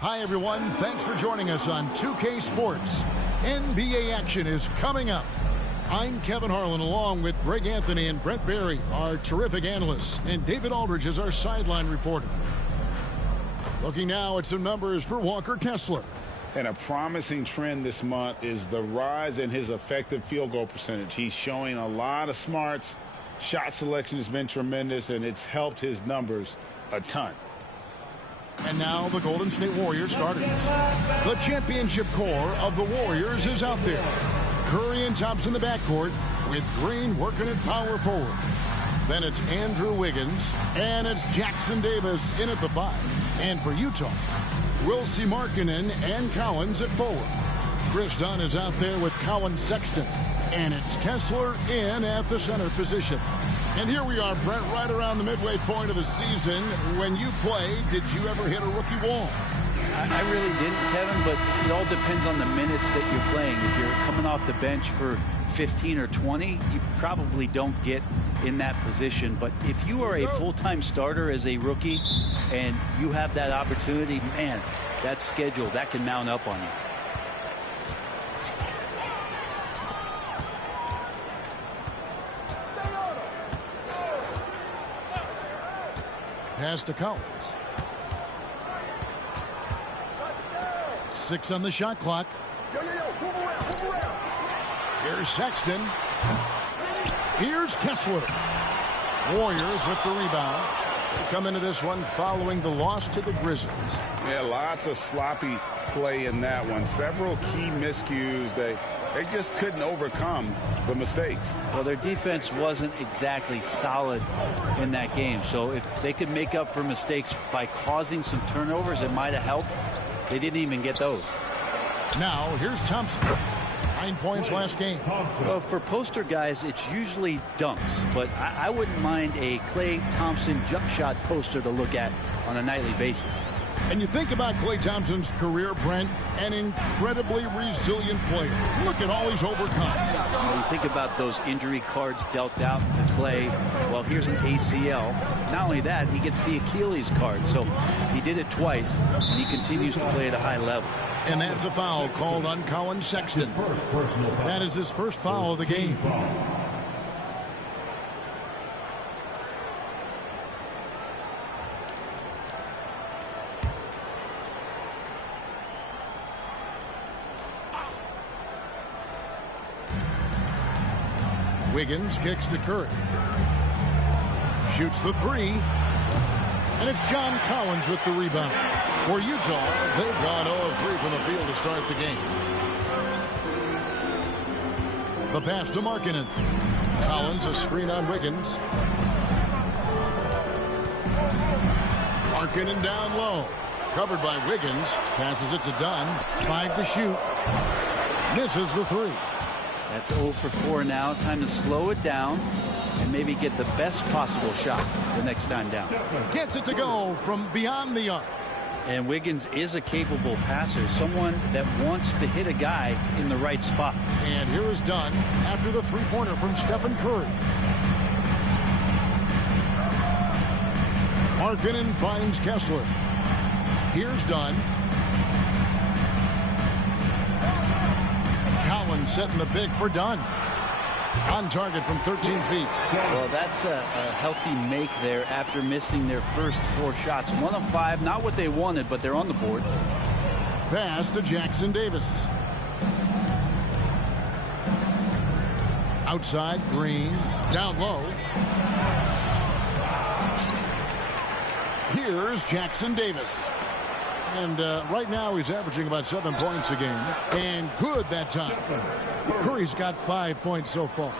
Hi, everyone. Thanks for joining us on 2K Sports. NBA action is coming up. I'm Kevin Harlan, along with Greg Anthony and Brent Barry, our terrific analysts, and David Aldridge is our sideline reporter. Looking now at some numbers for Walker Kessler. And a promising trend this month is the rise in his effective field goal percentage. He's showing a lot of smarts. Shot selection has been tremendous, and it's helped his numbers a ton. And now the Golden State Warriors starters. The championship core of the Warriors is out there. Curry and Thompson in the backcourt with Green working at power forward. Then it's Andrew Wiggins and it's Jackson Davis in at the 5. And for Utah, Wilsie Markkanen and Collins at forward. Chris Dunn is out there with Collins Sexton. And it's Kessler in at the center position. And here we are, Brent, right around the midway point of the season. When you play, did you ever hit a rookie wall? I really didn't, Kevin, but it all depends on the minutes that you're playing. If you're coming off the bench for 15 or 20, you probably don't get in that position. But if you are a full-time starter as a rookie and you have that opportunity, man, that schedule, that can mount up on you. Pass to Collins. 6 on the shot clock. Here's Sexton. Here's Kessler. Warriors with the rebound. They come into this one following the loss to the Grizzlies. Yeah, lots of sloppy play in that one. Several key miscues. They just couldn't overcome the mistakes. Well, their defense wasn't exactly solid in that game. So if they could make up for mistakes by causing some turnovers, it might have helped. They didn't even get those. Now, here's Thompson. 9 points last game. Well, for poster guys, it's usually dunks. But I wouldn't mind a Klay Thompson jump shot poster to look at on a nightly basis. And you think about Klay Thompson's career, Brent, an incredibly resilient player. Look at all he's overcome. When you think about those injury cards dealt out to Klay, well, here's an ACL. Not only that, he gets the Achilles card. So he did it twice, and he continues to play at a high level. And that's a foul called on Collins Sexton. That is his first foul of the game. Wiggins kicks to Curry. Shoots the 3. And it's John Collins with the rebound. For Utah, they've gone 0-3 from the field to start the game. The pass to Markkanen. Collins, a screen on Wiggins. Markkanen down low. Covered by Wiggins. Passes it to Dunn. 5 to shoot. Misses the 3. That's 0 for 4 now. Time to slow it down and maybe get the best possible shot the next time down. Gets it to go from beyond the arc. And Wiggins is a capable passer, someone that wants to hit a guy in the right spot. And here is Dunn after the three-pointer from Stephen Curry. Markkanen finds Kessler. Here's Dunn. Collins setting the big for Dunn. On target from 13 feet. Well, that's a healthy make there after missing their first 4 shots. 1 of 5, not what they wanted, but they're on the board. Pass to Jackson Davis. Outside, Green. Down low. Here's Jackson Davis. And right now he's averaging about 7 points a game. And good that time. Curry's got 5 points so far.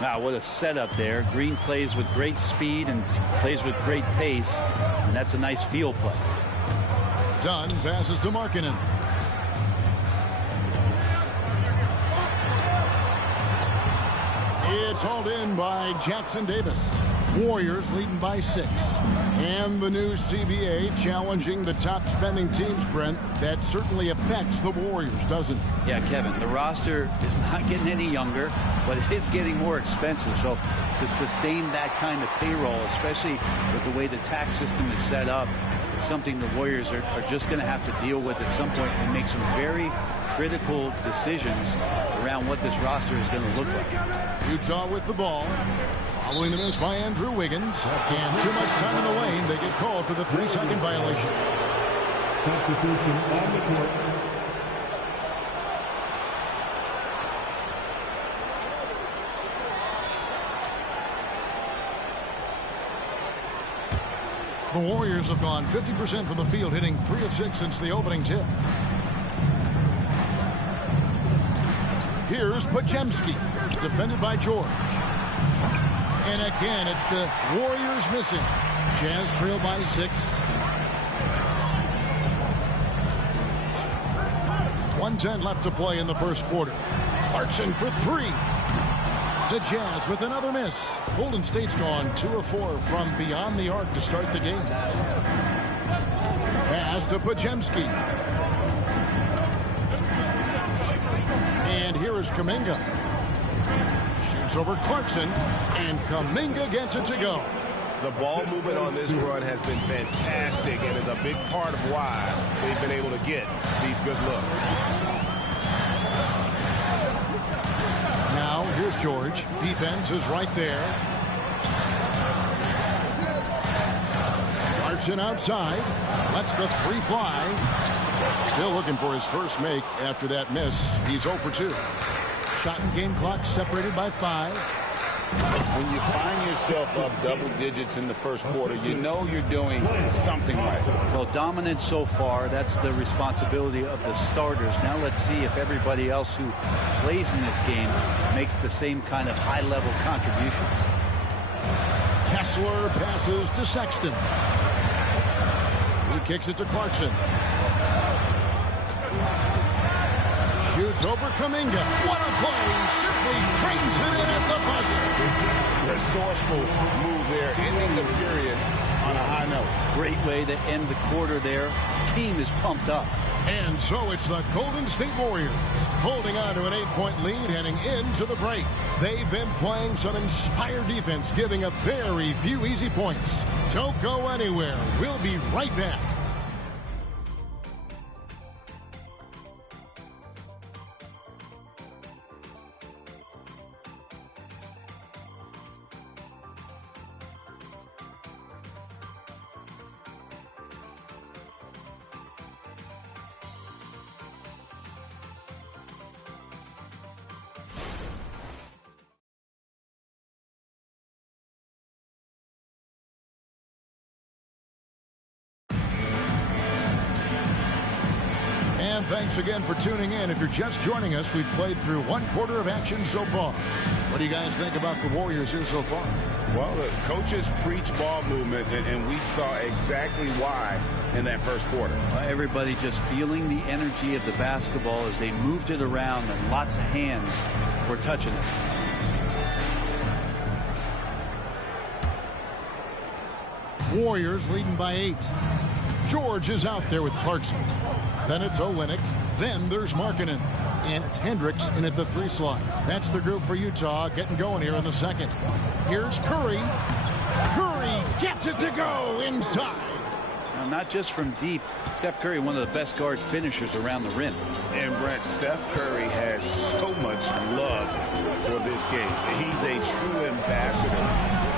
Wow, what a setup there. Green plays with great speed and plays with great pace. And that's a nice field play. Dunn passes to Markkanen. It's hauled in by Jackson Davis. Warriors leading by 6. And the new CBA challenging the top spending teams, Brent. That certainly affects the Warriors, doesn't it? Yeah, Kevin, the roster is not getting any younger, but it's getting more expensive. So to sustain that kind of payroll, especially with the way the tax system is set up, is something the Warriors are just going to have to deal with at some point and make some very critical decisions around what this roster is going to look like. Utah with the ball. Following the miss by Andrew Wiggins. And too much time in the lane. They get called for the 3-second violation. Substitution on the court. The Warriors have gone 50% from the field, hitting 3 of 6 since the opening tip. Here's Podziemski, defended by George. And again, it's the Warriors missing. Jazz trail by 6. 1:10 left to play in the first quarter. Clarkson for 3. The Jazz with another miss. Golden State's gone 2 of 4 from beyond the arc to start the game. Pass to Podziemski. And here is Kuminga. Shoots over Clarkson, and Kuminga gets it to go. The ball movement on this run has been fantastic and is a big part of why they've been able to get these good looks. Now, here's George. Defense is right there. Clarkson outside. Lets the 3 fly. Still looking for his first make after that miss. He's 0 for 2. Shot and game clock separated by 5. When you find yourself up double digits in the first quarter, you know you're doing something right. Well, dominant so far. That's the responsibility of the starters. Now let's see if everybody else who plays in this game makes the same kind of high-level contributions. Kessler passes to Sexton. He kicks it to Clarkson. Shoots over Kuminga. What a play! Simply trains it in at the buzzer. Resourceful move there, ending the period on a high note. Great way to end the quarter there. Team is pumped up. And so it's the Golden State Warriors holding on to an 8-point lead heading into the break. They've been playing some inspired defense, giving up very few easy points. Don't go anywhere. We'll be right back. And thanks again for tuning in. If you're just joining us, we've played through 1 quarter of action so far. What do you guys think about the Warriors here so far? Well, the coaches preach ball movement, and we saw exactly why in that first quarter. Everybody just feeling the energy of the basketball as they moved it around, and lots of hands were touching it. Warriors leading by 8. George is out there with Clarkson. Then it's Olynyk. Then there's Markkanen. And it's Hendricks in at the 3 slot. That's the group for Utah getting going here in the second. Here's Curry. Curry gets it to go inside. Now, not just from deep. Steph Curry, one of the best guard finishers around the rim. And Brent, Steph Curry has so much love for this game. He's a true ambassador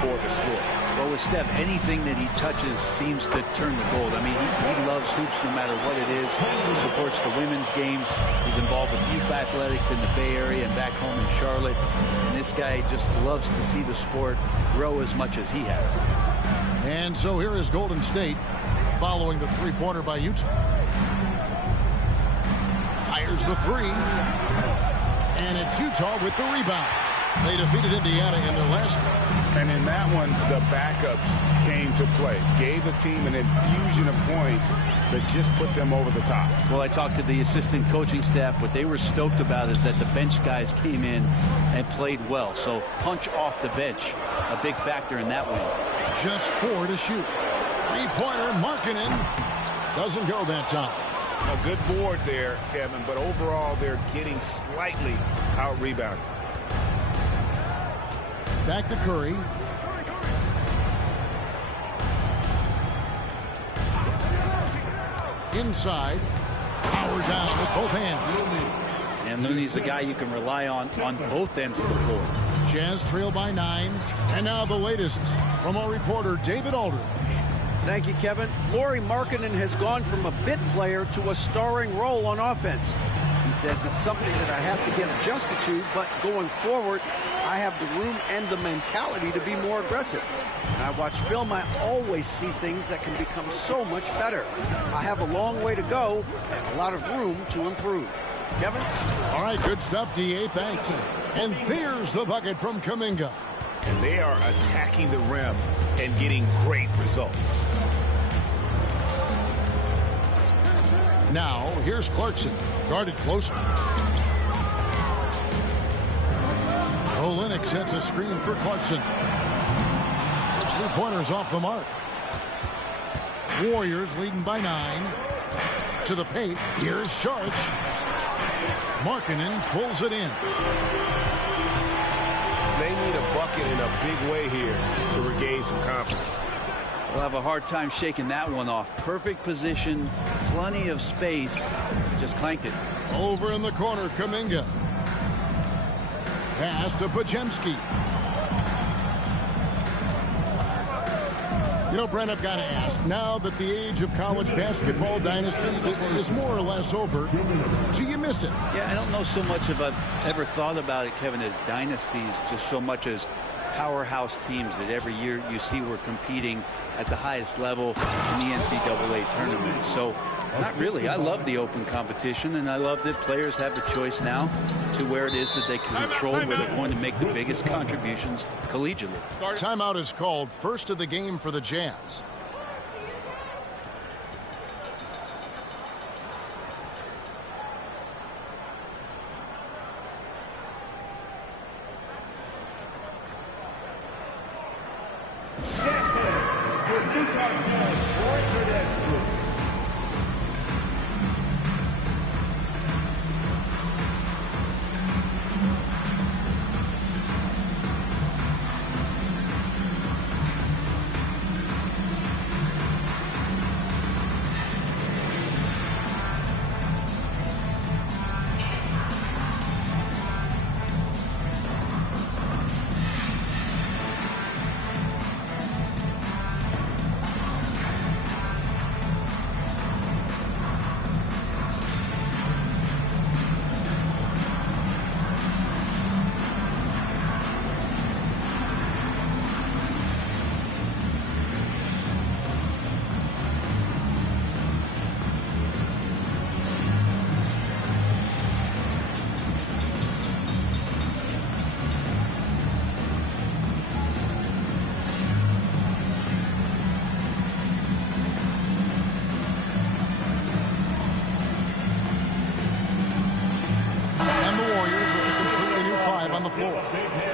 for the sport. Well, with Steph, anything that he touches seems to turn to gold. I mean, he loves hoops no matter what it is. He supports the women's games. He's involved with youth athletics in the Bay Area and back home in Charlotte. And this guy just loves to see the sport grow as much as he has. And so here is Golden State following the 3-pointer by Utah. Fires the 3. And it's Utah with the rebound. They defeated Indiana in their last one. And in that one, the backups came to play. Gave the team an infusion of points that just put them over the top. Well, I talked to the assistant coaching staff. What they were stoked about is that the bench guys came in and played well. So punch off the bench, a big factor in that win. Just 4 to shoot. 3-pointer, Markkanen. Doesn't go that time. A good board there, Kevin, but overall they're getting slightly out-rebounded. Back to Curry. Inside. Power down with both hands. And Looney's a guy you can rely on both ends of the floor. Jazz trail by 9. And now the latest from our reporter, David Aldridge. Thank you, Kevin. Lauri Markkanen has gone from a bit player to a starring role on offense. He says it's something that I have to get adjusted to, but going forward, I have the room and the mentality to be more aggressive. When I watch film, I always see things that can become so much better. I have a long way to go and a lot of room to improve. Kevin? All right, good stuff, D.A. Thanks. And there's the bucket from Kuminga. And they are attacking the rim and getting great results. Now, here's Clarkson, guarded closer. Olynyk sets a screen for Clarkson. Those 3 pointers off the mark. Warriors leading by 9. To the paint, here's Sharp. Markkanen pulls it in. They need a bucket in a big way here to regain some confidence. We'll have a hard time shaking that one off. Perfect position, plenty of space. Just clanked it. Over in the corner, Kuminga. Pass to Podziemski. You know, Brent, I've got to ask, now that the age of college basketball dynasties is more or less over, do you miss it? Yeah, I don't know so much if I've ever thought about it, Kevin, as dynasties, just so much as powerhouse teams that every year you see we're competing at the highest level in the NCAA tournament. So, not really. I love the open competition, and I love that players have the choice now to where it is that they can control where they're going to make the biggest contributions collegiately. Timeout is called. First of the game for the Jazz.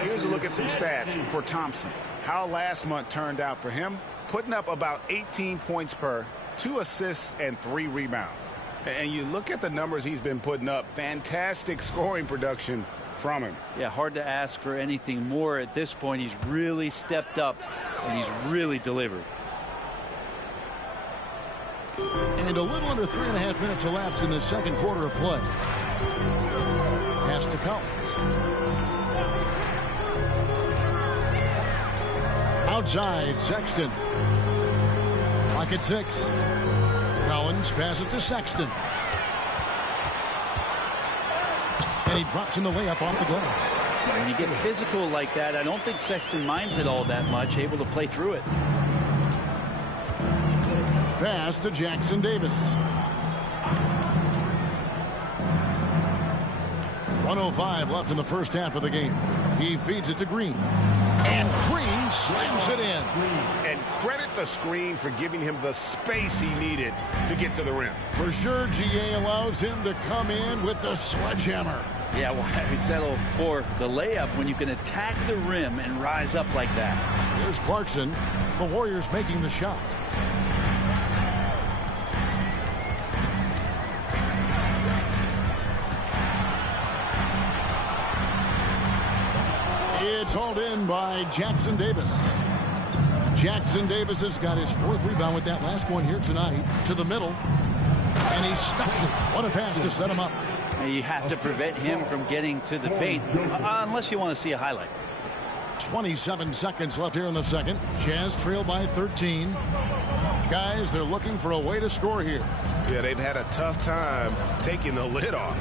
Here's a look at some stats for Thompson. How last month turned out for him, putting up about 18 points per, 2 assists, and 3 rebounds. And you look at the numbers he's been putting up, fantastic scoring production from him. Yeah, hard to ask for anything more at this point. He's really stepped up, and he's really delivered. And a little under 3.5 minutes elapsed in the second quarter of play. Pass to Collins. Outside, Sexton. Clock at 6. Collins passes to Sexton. And he drops in the layup off the glass. When you get physical like that, I don't think Sexton minds it all that much, able to play through it. Pass to Jackson Davis. 1:05 left in the first half of the game. He feeds it to Green. And Green slams it in. And credit the screen for giving him the space he needed to get to the rim. For sure, GA allows him to come in with the sledgehammer. Yeah, why we settle for the layup when you can attack the rim and rise up like that? Here's Clarkson. The Warriors making the shot. It's hauled in by Jackson Davis. Jackson Davis has got his 4th rebound with that last one here tonight. To the middle. And he stuffs it. What a pass to set him up. You have to prevent him from getting to the paint unless you want to see a highlight. 27 seconds left here in the second. Jazz trail by 13. Guys, they're looking for a way to score here. Yeah, they've had a tough time taking the lid off.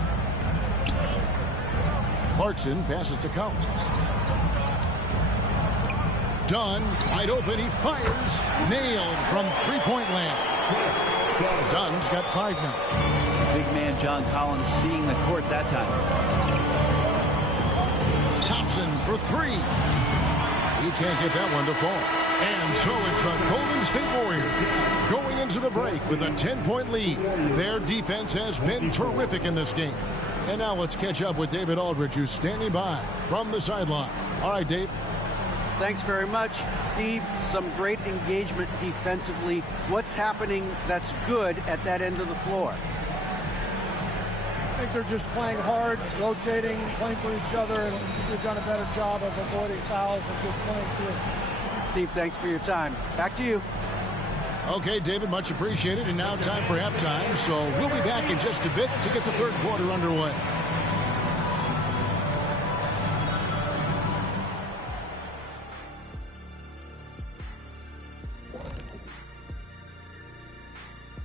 Clarkson passes to Collins. Dunn, wide open, he fires. Nailed from three-point land. Dunn's got 5 now. Big man John Collins seeing the court that time. Thompson for 3. He can't get that one to fall. And so it's the Golden State Warriors going into the break with a 10-point lead. Their defense has been terrific in this game. And now let's catch up with David Aldridge, who's standing by from the sideline. All right, Dave. Thanks very much, Steve. Some great engagement defensively. What's happening that's good at that end of the floor? I think they're just playing hard, rotating, playing for each other, and they've done a better job of avoiding fouls and just playing through. Steve, thanks for your time. Back to you. Okay, David, much appreciated. And now time for halftime. So we'll be back in just a bit to get the third quarter underway.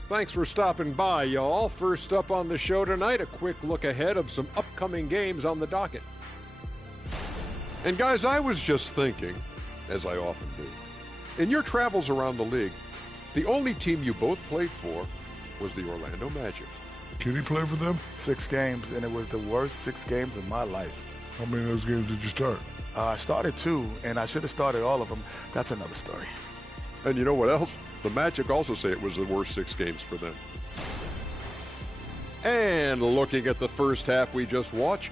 Thanks for stopping by, y'all. First up on the show tonight, a quick look ahead of some upcoming games on the docket. And guys, I was just thinking, as I often do, in your travels around the league, the only team you both played for was the Orlando Magic. Did he play for them? 6 games, and it was the worst 6 games of my life. How many of those games did you start? I started 2, and I should have started all of them. That's another story. And you know what else? The Magic also say it was the worst 6 games for them. And looking at the first half we just watched,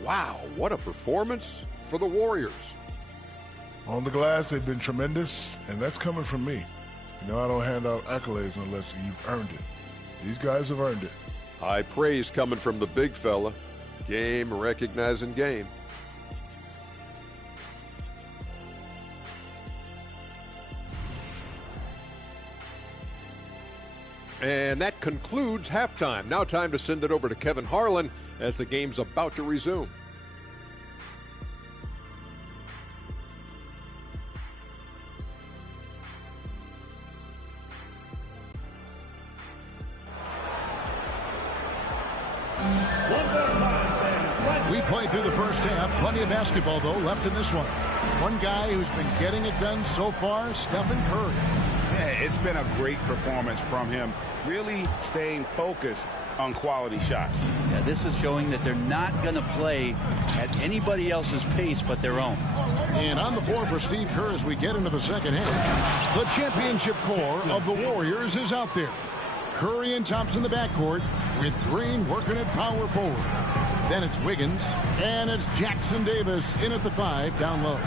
wow, what a performance for the Warriors. On the glass, they've been tremendous, and that's coming from me. You know, I don't hand out accolades unless you've earned it. These guys have earned it. High praise coming from the big fella. Game recognizing game. And that concludes halftime. Now time to send it over to Kevin Harlan as the game's about to resume. We played through the first half. Plenty of basketball, though, left in this one. One guy who's been getting it done so far, Stephen Curry. Yeah, it's been a great performance from him, really staying focused on quality shots. Yeah, this is showing that they're not going to play at anybody else's pace but their own. And on the floor for Steve Kerr as we get into the second half. The championship core of the Warriors is out there. Curry and Thompson in the backcourt with Green working at power forward. Then it's Wiggins, and it's Jackson Davis in at the 5 down low.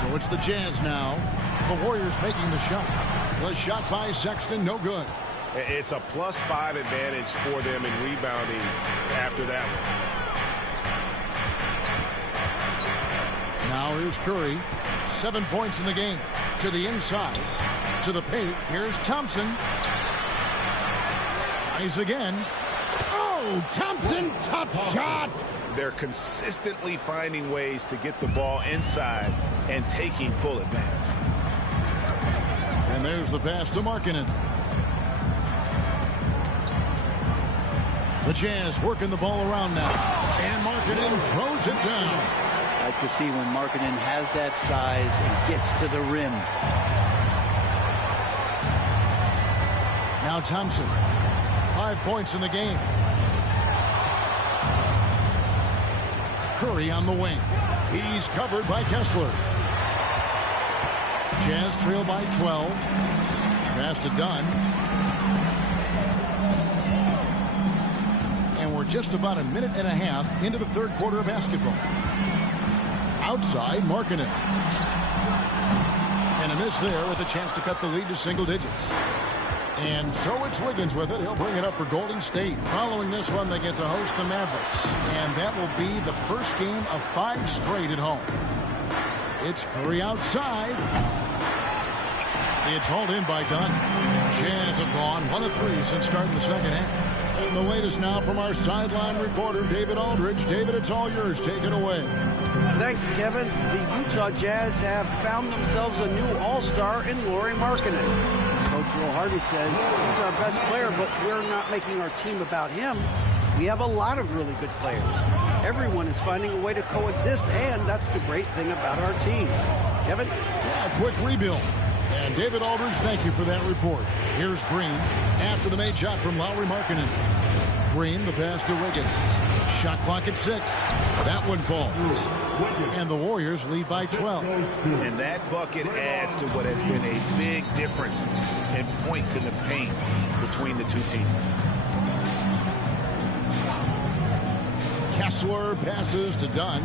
So it's the Jazz now. The Warriors making the shot. The shot by Sexton, no good. It's a +5 advantage for them in rebounding after that one. Now here's Curry. 7 points in the game. To the inside. To the paint. Here's Thompson. Tries again. Oh, Thompson, tough shot. They're consistently finding ways to get the ball inside and taking full advantage. And there's the pass to Markkanen. The Jazz working the ball around now. And Markkanen throws it down. I like to see when Markkanen has that size and gets to the rim. Now Thompson. 5 points in the game. Curry on the wing. He's covered by Kessler. Jazz trail by 12. Pass to Dunn. And we're just about a minute and a half into the third quarter of basketball. Outside, Markkanen. And a miss there with a chance to cut the lead to single digits. And so it's Wiggins with it. He'll bring it up for Golden State. Following this one, they get to host the Mavericks. And that will be the first game of 5 straight at home. It's Curry outside. It's hauled in by Dunn. Jazz have gone 1 of 3 since starting the second half. And the latest now from our sideline reporter, David Aldridge. David, it's all yours. Take it away. Thanks, Kevin. The Utah Jazz have found themselves a new all-star in Lauri Markkanen. Coach Will Hardy says he's our best player, but we're not making our team about him. We have a lot of really good players. Everyone is finding a way to coexist, and that's the great thing about our team. Kevin? Yeah, a quick rebuild. And David Aldridge, thank you for that report. Here's Green after the made shot from Lauri Markkanen. Green, the pass to Wiggins. Shot clock at 6. That one falls. And the Warriors lead by 12. And that bucket adds to what has been a big difference in points in the paint between the two teams. Kessler passes to Dunn.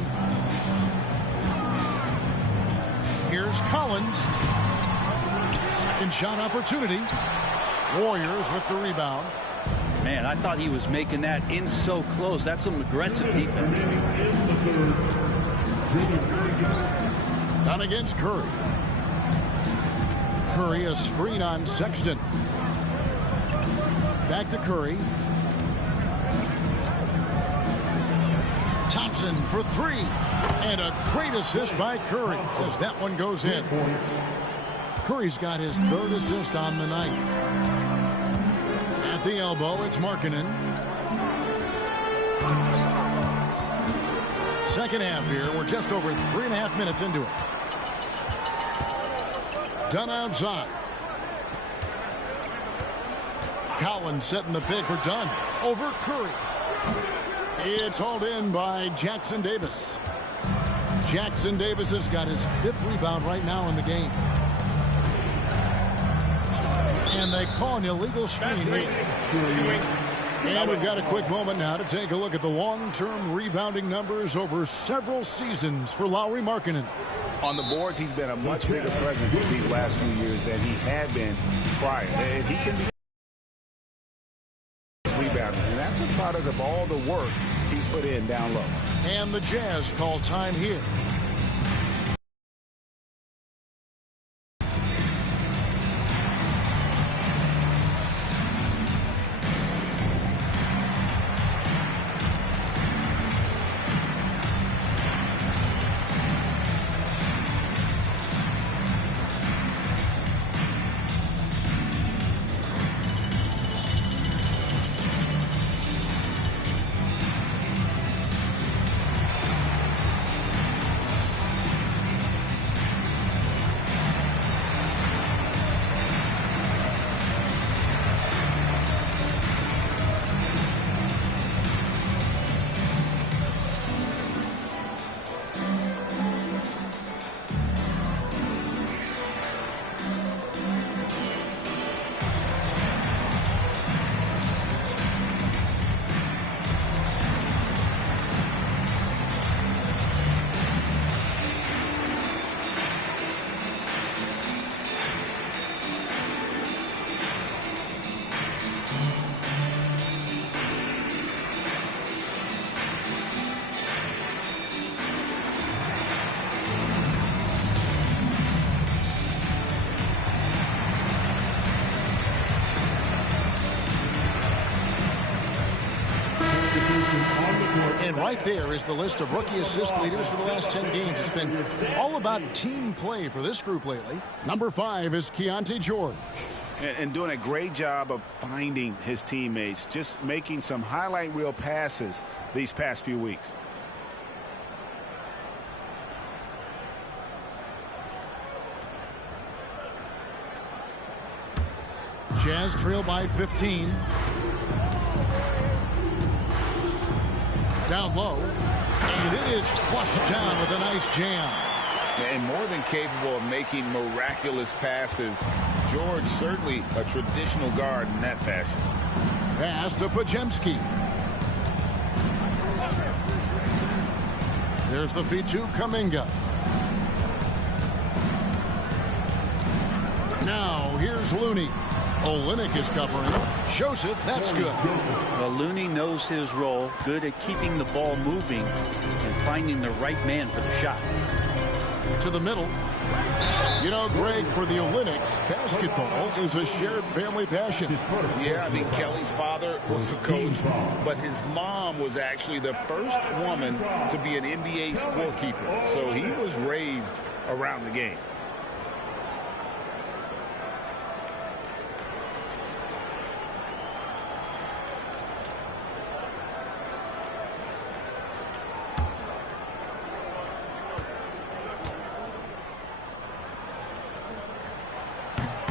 Here's Collins. Second shot opportunity. Warriors with the rebound. Man, I thought he was making that in so close. That's some aggressive defense. Dunn against Curry. Curry, a screen on Sexton. Back to Curry. Thompson for 3. And a great assist by Curry as that one goes in. Curry's got his 3rd assist on the night. At the elbow, it's Markkanen. Second half here. We're just over 3.5 minutes into it. Dunn outside. Collins setting the pick for Dunn. Over Curry. It's hauled in by Jackson Davis. Jackson Davis has got his 5th rebound right now in the game. And they call an illegal screen here. And we've got a quick moment now to take a look at the long-term rebounding numbers over several seasons for Lauri Markkanen. On the boards, he's been a much bigger presence in these last few years than he had been prior. And he can be rebounding, and that's a product of all the work he's put in down low. And the Jazz call time here. And right there is the list of rookie assist leaders for the last 10 games. It's been all about team play for this group lately. Number 5 is Keontae George. And doing a great job of finding his teammates, just making some highlight reel passes these past few weeks. Jazz trail by 15. Down low, and it is flushed down with a nice jam. And more than capable of making miraculous passes. George certainly a traditional guard in that fashion. Pass to Podziemski. There's the feed to Kuminga. Now here's Looney. Olynyk is covering. Joseph, that's good. Well, Looney knows his role, good at keeping the ball moving and finding the right man for the shot. To the middle. You know, Greg, for the Olympics, basketball is a shared family passion. Yeah, I mean, Kelly's father was a coach, but his mom was actually the first woman to be an NBA scorekeeper. So he was raised around the game.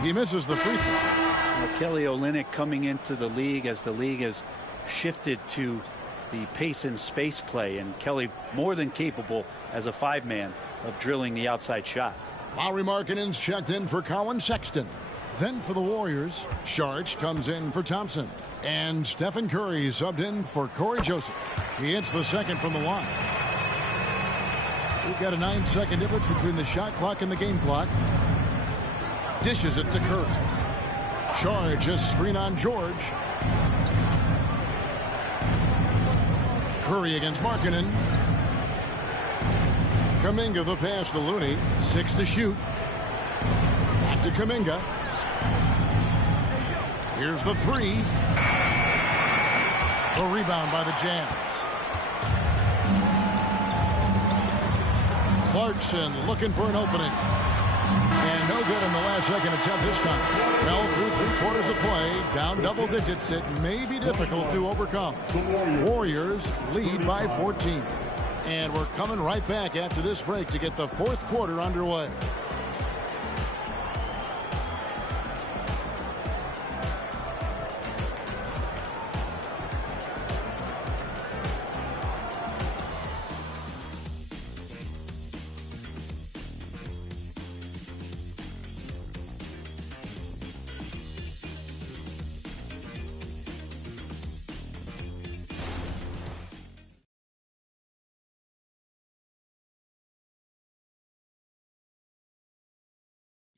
He misses the free throw. Now, Kelly Olynyk coming into the league as the league has shifted to the pace and space play, and Kelly more than capable as a 5-man of drilling the outside shot. Lauri Markkanen's checked in for Colin Sexton. Then for the Warriors, Saric comes in for Thompson. And Stephen Curry subbed in for Corey Joseph. He hits the second from the line. We've got a 9-second difference between the shot clock and the game clock. Dishes it to Curry. Saric, a screen on George. Curry against Markkanen. Kuminga the pass to Looney. 6 to shoot. Back to Kuminga. Here's the 3. The rebound by the Jazz. Clarkson looking for an opening. And no good in the last second attempt this time. Well, through 3 quarters of play, down double digits, it may be difficult to overcome. Warriors lead by 14. And we're coming right back after this break to get the 4th quarter underway.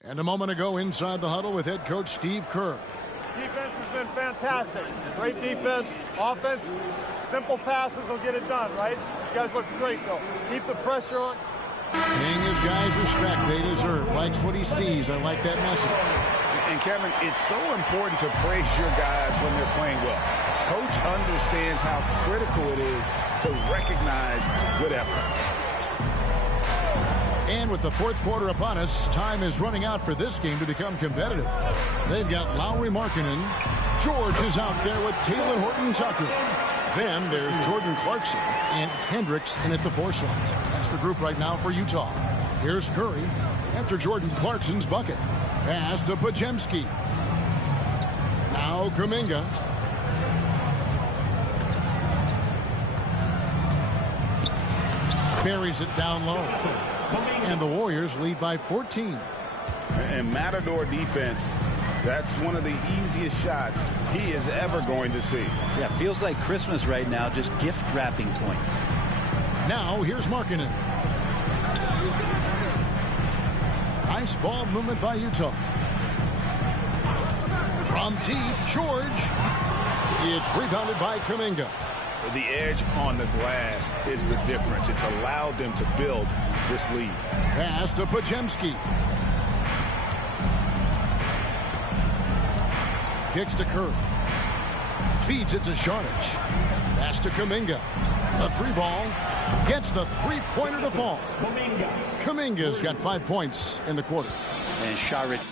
And a moment ago inside the huddle with head coach Steve Kerr. Defense has been fantastic. Great defense. Offense, simple passes will get it done, right? You guys look great, though. Keep the pressure on. Paying his guys respect they deserve. Likes what he sees. I like that message. And Kevin, it's so important to praise your guys when they're playing well. Coach understands how critical it is to recognize good effort. And with the 4th quarter upon us, time is running out for this game to become competitive. They've got Lauri Markkanen. George is out there with Talen Horton-Tucker. Then there's Jordan Clarkson and it's Hendricks in at the 4 slot. That's the group right now for Utah. Here's Curry after Jordan Clarkson's bucket. Pass to Podziemski. Now Kuminga. Buries it down low. And the Warriors lead by 14. And Matador defense, that's one of the easiest shots he is ever going to see. Yeah, feels like Christmas right now, just gift wrapping points. Now here's Markkanen. Nice ball movement by Utah. From deep, George. It's rebounded by Kuminga. The edge on the glass is the difference. It's allowed them to build this lead. Pass to Podziemski. Kicks to Curry. Feeds it to Saric. Pass to Kuminga. The 3 ball. Gets the 3-pointer to fall. Kuminga's got 5 points in the quarter. And Saric